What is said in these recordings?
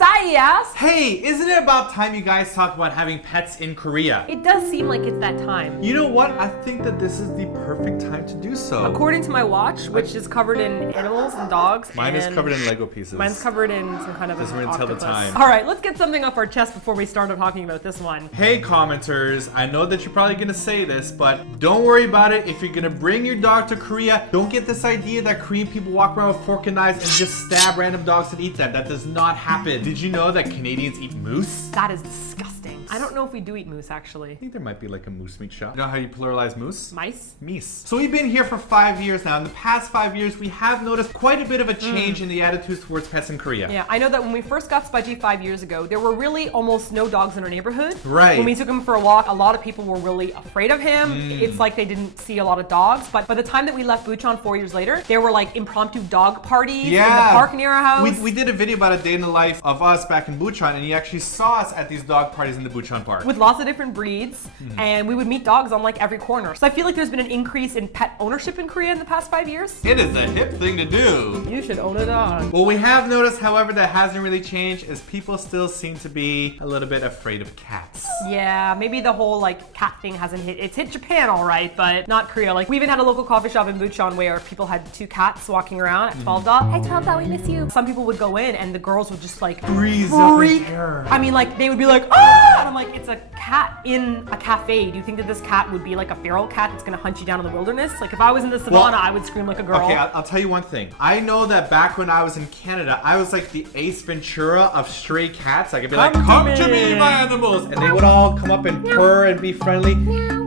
Sayas! Hey, isn't it about time you guys talk about having pets in Korea? It does seem like it's that time. You know what? I think that this is the perfect time to do so. According to my watch, which is covered in animals and dogs. Mine is covered in Lego pieces. Mine's covered in some kind of Doesn't really octopus. tell the time. All right, let's get something off our chest before we start talking about this one. Hey commenters, I know that you're probably gonna say this, but don't worry about it. If you're gonna bring your dog to Korea, don't get this idea that Korean people walk around with fork and knives and just stab random dogs and eat them. That does not happen. Did you know that Canadians eat moose? That is disgusting. I don't know if we do eat moose, actually. I think there might be like a moose meat shop. You know how you pluralize moose? Mice? Meese. So we've been here for 5 years now. In the past 5 years, we have noticed quite a bit of a change in the attitudes towards pets in Korea. Yeah, I know that when we first got Spudgy 5 years ago, there were really almost no dogs in our neighborhood. Right. When we took him for a walk, a lot of people were really afraid of him. It's like they didn't see a lot of dogs. But by the time that we left Bucheon 4 years later, there were like impromptu dog parties in the park near our house. We did a video about a day in the life of us back in Bucheon, and you actually saw us at these dog parties in the Bucheon Park. With lots of different breeds, and we would meet dogs on like every corner. So I feel like there's been an increase in pet ownership in Korea in the past 5 years. It is a hip thing to do. You should own a dog. What we have noticed, however, that hasn't really changed is people still seem to be a little bit afraid of cats. Yeah, maybe the whole like cat thing hasn't hit. It's hit Japan all right, but not Korea. Like we even had a local coffee shop in Bucheon where people had 2 cats walking around at 12 dog. Hey 12 dog, we miss you. Some people would go in and the girls would just like Freeze up in freak. terror. I mean, like they would be like, ah! And I'm like, it's a cat in a cafe. Do you think that this cat would be like a feral cat that's gonna hunt you down in the wilderness? Like if I was in the savannah, I would scream like a girl. Okay, I'll tell you one thing. I know that back when I was in Canada, I was like the Ace Ventura of stray cats. I could be like, come to me, my animals. And they would all come up and purr and be friendly.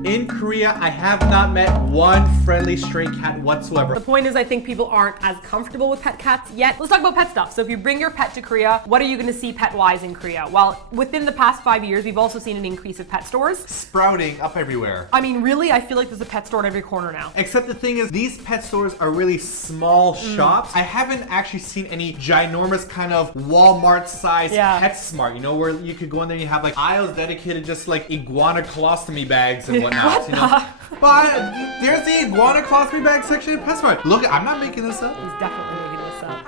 In Korea, I have not met one friendly stray cat whatsoever. The point is, I think people aren't as comfortable with pet cats yet. Let's talk about pet stuff. So if you bring your pet to Korea, what are you gonna see pet-wise in Korea? Well, within the past 5 years, we've also seen an increase of pet stores. Sprouting up everywhere. I mean, really, I feel like there's a pet store at every corner now. Except the thing is, these pet stores are really small shops. I haven't actually seen any ginormous kind of Walmart-sized PetSmart, you know, where you could go in there and you have like aisles dedicated just like iguana colostomy bags and whatnot, you know? But there's the iguana colostomy bag section at PetSmart. Look, I'm not making this up. He's definitely making this up.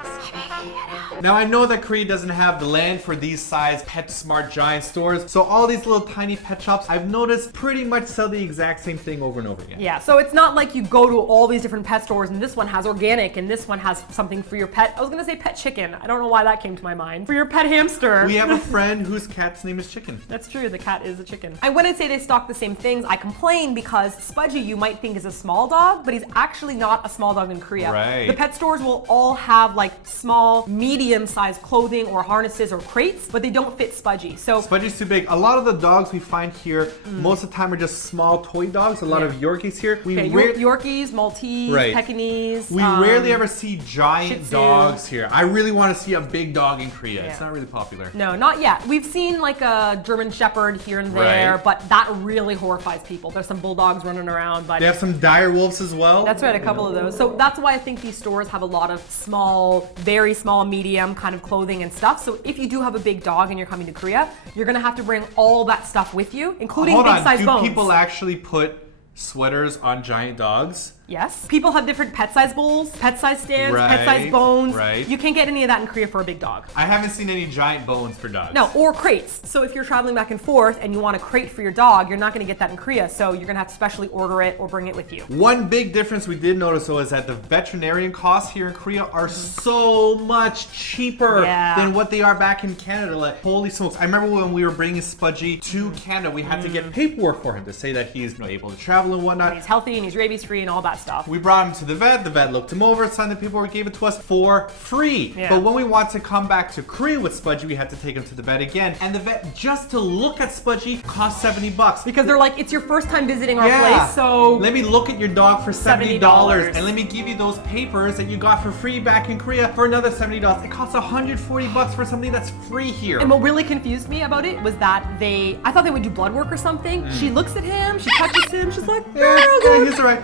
Now I know that Korea doesn't have the land for these size PetSmart giant stores, so all these little tiny pet shops I've noticed pretty much sell the exact same thing over and over again. Yeah, so it's not like you go to all these different pet stores and this one has organic and this one has something for your pet. I was gonna say pet chicken. I don't know why that came to my mind. For your pet hamster. We have a friend whose cat's name is Chicken. That's true, the cat is a chicken. I wouldn't say they stock the same things. I complain because Spudgy you might think is a small dog, but he's actually not a small dog in Korea. Right. The pet stores will all have like small, medium-sized clothing or harnesses or crates, but they don't fit Spudgy. So Spudgy's too big. A lot of the dogs we find here, most of the time are just small toy dogs. A lot of Yorkies here. Yorkies, Maltese, Pekingese. We rarely ever see giant Shih Tzu. dogs here. I really want to see a big dog in Korea. It's not really popular. No, not yet. We've seen like a German Shepherd here and there, but that really horrifies people. There's some bulldogs running around, but they have some dire wolves as well. That's right, a couple of those. So that's why I think these stores have a lot of small, very small, medium kind of clothing and stuff. So if you do have a big dog and you're coming to Korea, you're gonna have to bring all that stuff with you, including big size bones. Do people actually put sweaters on giant dogs? Yes. People have different pet size bowls, pet size stands, pet size bones. You can't get any of that in Korea for a big dog. I haven't seen any giant bones for dogs. No, or crates. So if you're traveling back and forth and you want a crate for your dog, you're not gonna get that in Korea. So you're gonna have to specially order it or bring it with you. One big difference we did notice though is that the veterinarian costs here in Korea are so much cheaper than what they are back in Canada. Like, holy smokes. I remember when we were bringing Spudgy to Canada, we had to get paperwork for him to say that he's able to travel and whatnot. He's healthy and he's rabies free and all that stuff. We brought him to the vet looked him over, signed the paperwork, gave it to us for free. But when we want to come back to Korea with Spudgy, we had to take him to the vet again. And the vet, just to look at Spudgy, cost $70. Because they're like, it's your first time visiting our place, so let me look at your dog for $70 and let me give you those papers that you got for free back in Korea for another $70. It costs $140 for something that's free here. And what really confused me about it was that I thought they would do blood work or something. She looks at him, she touches him, she's like, he's all right.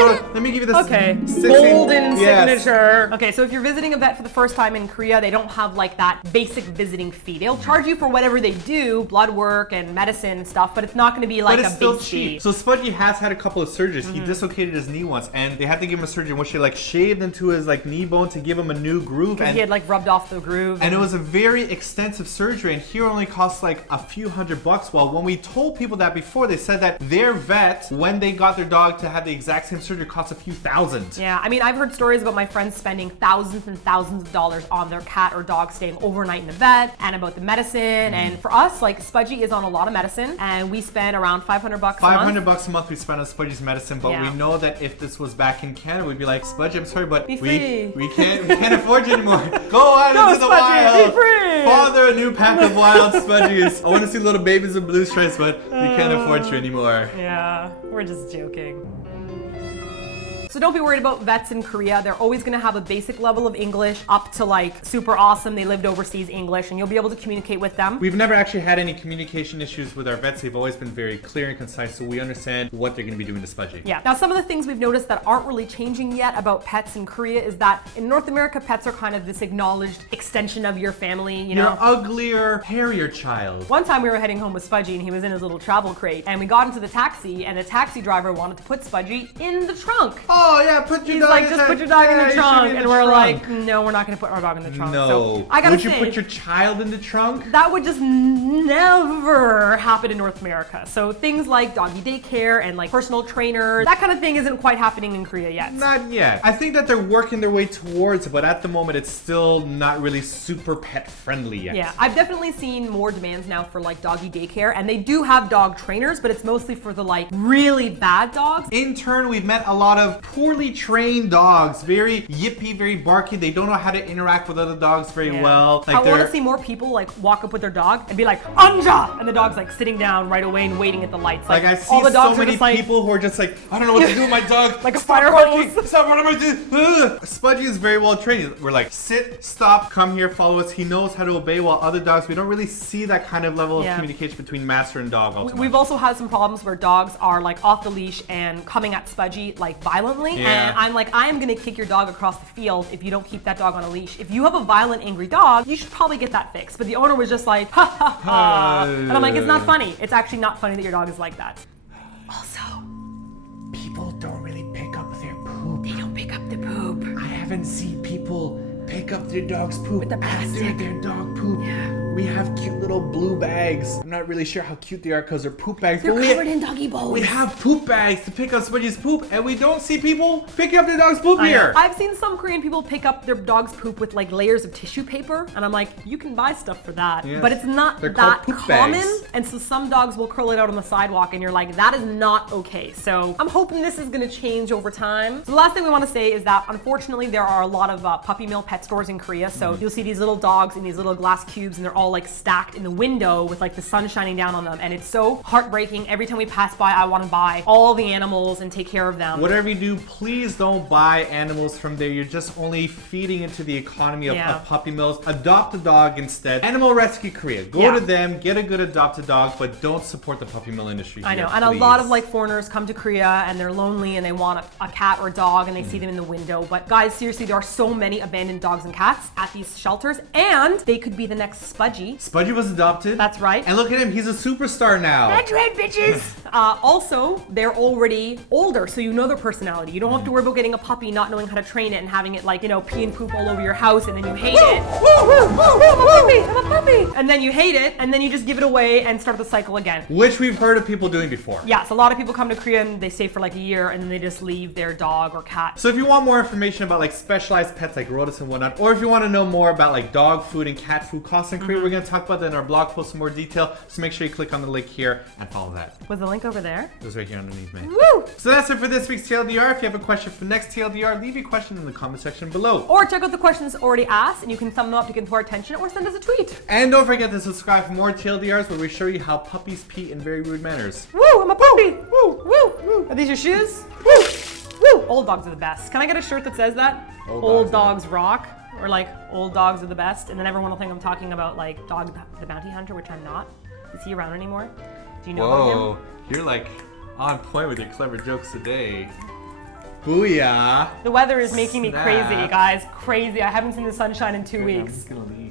Let me give you this. Okay. 16 Golden yes. signature. Okay, so if you're visiting a vet for the first time in Korea, they don't have like that basic visiting fee. They'll charge you for whatever they do, blood work and medicine and stuff, but it's not going to be like but it's a still big cheap. fee. So Spudgy has had a couple of surgeries. He dislocated his knee once, and they had to give him a surgery in which they like shaved into his like knee bone to give him a new groove. And he had like rubbed off the groove. And it was a very extensive surgery, and here only costs like a few $100. Well, when we told people that before, they said that their vet, when they got their dog to have the exact same surgery, cost a few thousand. Yeah, I mean, I've heard stories about my friends spending thousands and thousands of dollars on their cat or dog staying overnight in the vet, and about the medicine. And for us, like Spudgy is on a lot of medicine, and we spend around $500 a month. $500 a month we spend on Spudgy's medicine, but Yeah. we know that if this was back in Canada, we'd be like, Spudgy, I'm sorry, but Be free. we can't afford you anymore. Go out Go, into the Spudgy, wild. be free. Father a new pack of wild Spudgies. I want to see little babies in blue stripes, but we can't afford you anymore. Yeah, we're just joking. So don't be worried about vets in Korea. They're always going to have a basic level of English up to like super awesome. They lived overseas English, and you'll be able to communicate with them. We've never actually had any communication issues with our vets. They've always been very clear and concise, so we understand what they're going to be doing to Spudgy. Yeah. Now, some of the things we've noticed that aren't really changing yet about pets in Korea is that in North America, pets are kind of this acknowledged extension of your family, you know? Your uglier, hairier child. One time we were heading home with Spudgy, and he was in his little travel crate, and we got into the taxi, and the taxi driver wanted to put Spudgy in the trunk. Oh yeah, put your He's dog like, in just the- put your dog in yeah, the you should trunk, be in and the we're trunk. like, no, we're not gonna put our dog in the trunk. No. So I gotta Would you say, put your child in the trunk? that would just never happen in North America. So things like doggy daycare and like personal trainers, that kind of thing isn't quite happening in Korea yet. Not yet. I think that they're working their way towards it, but at the moment it's still not really super pet friendly yet. Yeah, I've definitely seen more demands now for like doggy daycare, and they do have dog trainers, but it's mostly for the like really bad dogs. In turn, we've met a lot of poorly trained dogs, very yippy, very barky. They don't know how to interact with other dogs very Yeah. well. I want to see more people like walk up with their dog and be like, Anja! And the dog's like sitting down right away and waiting at the lights. Like I see all the dogs so are many just like, people who are just like, I don't know what to do with my dog. Like a Stop fire barking. hose. Stop, what am I doing? Ugh. Spudgy is very well trained. We're like, sit, stop, come here, follow us. He knows how to obey, while other dogs, we don't really see that kind of level of Yeah. communication between master and dog ultimately. We've also had some problems where dogs are like off the leash and coming at Spudgy like violently. Yeah. And I'm like, I am gonna kick your dog across the field if you don't keep that dog on a leash. If you have a violent, angry dog, you should probably get that fixed. But the owner was just like, ha ha ha. And I'm like, it's not funny. It's actually not funny that your dog is like that. Also, People don't really pick up their poop. they don't pick up the poop. I haven't seen people pick up their dog's poop With the after plastic. their dog poop. Yeah. We have cute little blue bags. I'm not really sure how cute they are because they're poop bags. They're but covered in doggy bones. we have poop bags to pick up Spudgy's poop, and we don't see people picking up their dog's poop I know. here. I've seen some Korean people pick up their dog's poop with like layers of tissue paper, and I'm like, you can buy stuff for that, Yes. but it's not They're that called poop common. bags. And so some dogs will curl it out on the sidewalk, and you're like, that is not okay. So I'm hoping this is gonna change over time. So the last thing we want to say is that unfortunately there are a lot of puppy mill pet stores in Korea. So you'll see these little dogs in these little glass cubes, and they're all like stacked in the window with like the sun shining down on them, and it's so heartbreaking. Every time we pass by, I want to buy all the animals and take care of them. Whatever you do, please don't buy animals from there. You're just only feeding into the economy of, Yeah. of puppy mills. Adopt a dog instead. Animal Rescue Korea. Go Yeah. to them, get a good adopted dog, but don't support the puppy mill industry I here, know, and a lot of please. like foreigners come to Korea and they're lonely and they want a cat or a dog and they see them in the window. But guys, seriously, there are so many abandoned dogs and cats at these shelters, and they could be the next Spudgy. Spudgy was adopted. That's right. And look at him, he's a superstar now. That's right, bitches. Also, they're already older, so you know their personality. You don't have to worry about getting a puppy, not knowing how to train it, and having it like, you know, pee and poop all over your house, and then you hate it. Woo, woo, woo, woo, I'm a puppy, I'm a puppy. And then you hate it, and then you just give it away and start the cycle again. Which we've heard of people doing before. Yes, a lot of people come to Korea and they stay for like a year, and then they just leave their dog or cat. So if you want more information about like specialized pets like rotas and whatnot, or if you want to know more about like dog food and cat food costs in Korea, we're going to talk about that in our blog post in more detail. So make sure you click on the link here and follow that. Was the link over there? It was right here underneath me. Woo! So that's it for this week's TLDR. If you have a question for next TLDR, leave your question in the comment section below. Or check out the questions already asked, and you can thumb them up to get to our attention, or send us a tweet. And don't forget to subscribe for more TLDRs where we show you how puppies pee in very rude manners. Woo! I'm a puppy! Woo! Woo! Woo! Are these your shoes? Woo! Woo! Old dogs are the best. Can I get a shirt that says that? Old dogs rock. Or like, old dogs are the best. And then everyone will think I'm talking about like Dog the Bounty Hunter, which I'm not. Is he around anymore? Do you know about him? You're like on point with your clever jokes today. Booyah. The weather is making me Snap. crazy, guys. Crazy. I haven't seen the sunshine in 2 I'm weeks. just gonna leave.